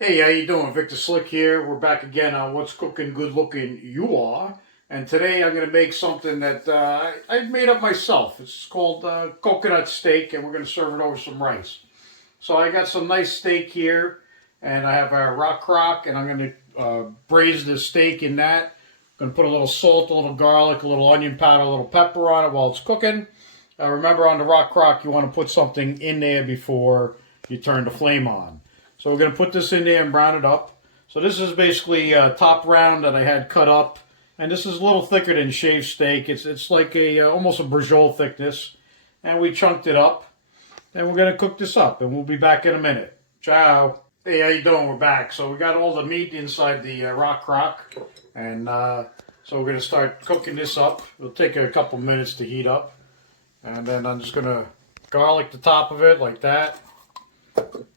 Hey, how you doing? Victor Slick here. We're back again on What's Cooking Good Looking You Are. And today I'm going to make something that I made up myself. It's called coconut steak, and we're going to serve it over some rice. So I got some nice steak here, and I have a rockcrock, and I'm going to braise the steak in that. I'm going to put a little salt, a little garlic, a little onion powder, a little pepper on it while it's cooking. Remember, on the rockcrock, you want to put something in there before you turn the flame on. So we're going to put this in there and brown it up. So this is basically top round that I had cut up. And this is a little thicker than shaved steak. It's like almost a brajol thickness. And we chunked it up. And we're going to cook this up. And we'll be back in a minute. Ciao. Hey, how you doing? We're back. So we got all the meat inside the rockcrock. And so we're going to start cooking this up. It'll take a couple minutes to heat up. And then I'm just going to garlic the top of it like that.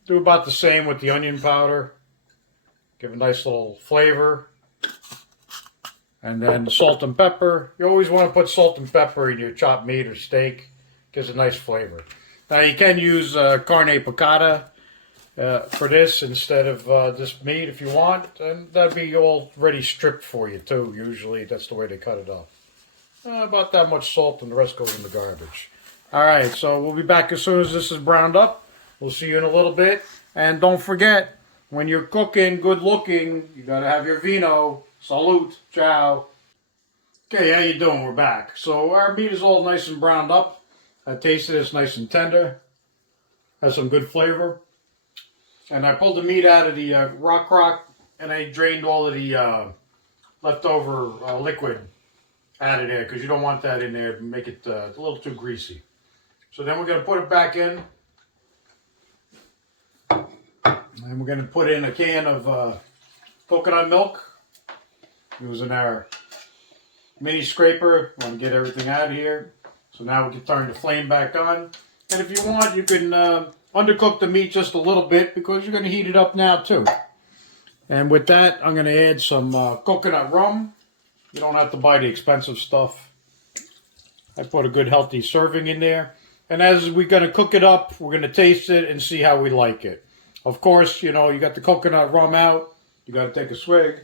Do about the same with the onion powder. Give a nice little flavor. And then the salt and pepper. You always want to put salt and pepper in your chopped meat or steak. Gives a nice flavor. Now you can use carne piccata for this instead of this meat if you want. And that'd be already stripped for you too. Usually that's the way they cut it up. About that much salt and the rest goes in the garbage. Alright, so we'll be back as soon as this is browned up. We'll see you in a little bit. And don't forget, when you're cooking good looking, you gotta have your vino. Salute. Ciao. Okay, how you doing? We're back. So our meat is all nice and browned up. I tasted it. It's nice and tender. Has some good flavor. And I pulled the meat out of the rockcrock and I drained all of the leftover liquid out of there because you don't want that in there to make it a little too greasy. So then we're going to put it back in. And we're going to put in a can of coconut milk. Using our mini scraper. We want to get everything out of here. So now we can turn the flame back on. And if you want, you can undercook the meat just a little bit because you're going to heat it up now too. And with that, I'm going to add some coconut rum. You don't have to buy the expensive stuff. I put a good healthy serving in there. And as we're going to cook it up, we're going to taste it and see how we like it. Of course, you know, you got the coconut rum out. You got to take a swig.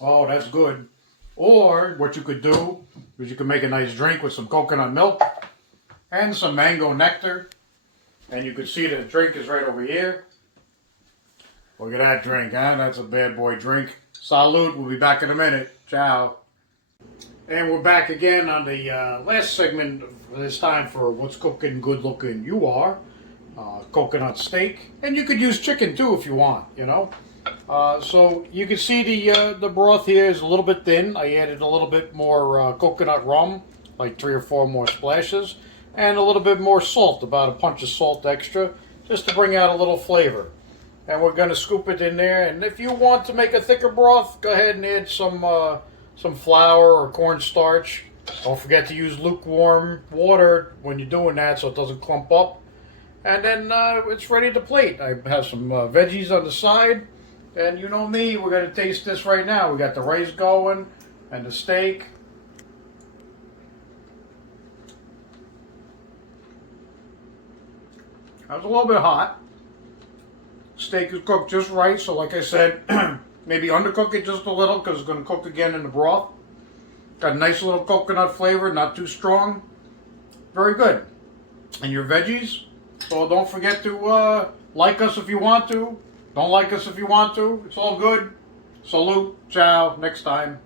Oh, that's good. Or what you could do is you could make a nice drink with some coconut milk and some mango nectar. And you can see the drink is right over here. Look at that drink, huh? That's a bad boy drink. Salute. We'll be back in a minute. Ciao. And we're back again on the last segment this time for What's Cooking Good Looking You Are. Coconut steak. And you could use chicken too if you want, you know. So you can see the broth here is a little bit thin. I added a little bit more coconut rum, like 3 or 4 more splashes. And a little bit more salt, about a punch of salt extra, just to bring out a little flavor. And we're going to scoop it in there. And if you want to make a thicker broth, go ahead and add some flour or cornstarch. Don't forget to use lukewarm water when you're doing that so it doesn't clump up. And then it's ready to plate. I have some veggies on the side. And you know me, we're going to taste this right now. We got the rice going and the steak. That was a little bit hot. Steak is cooked just right, so like I said, maybe undercook it just a little because it's going to cook again in the broth. Got a nice little coconut flavor, not too strong. Very good. And your veggies. So don't forget to like us if you want to. Don't like us if you want to. It's all good. Salute. Ciao. Next time.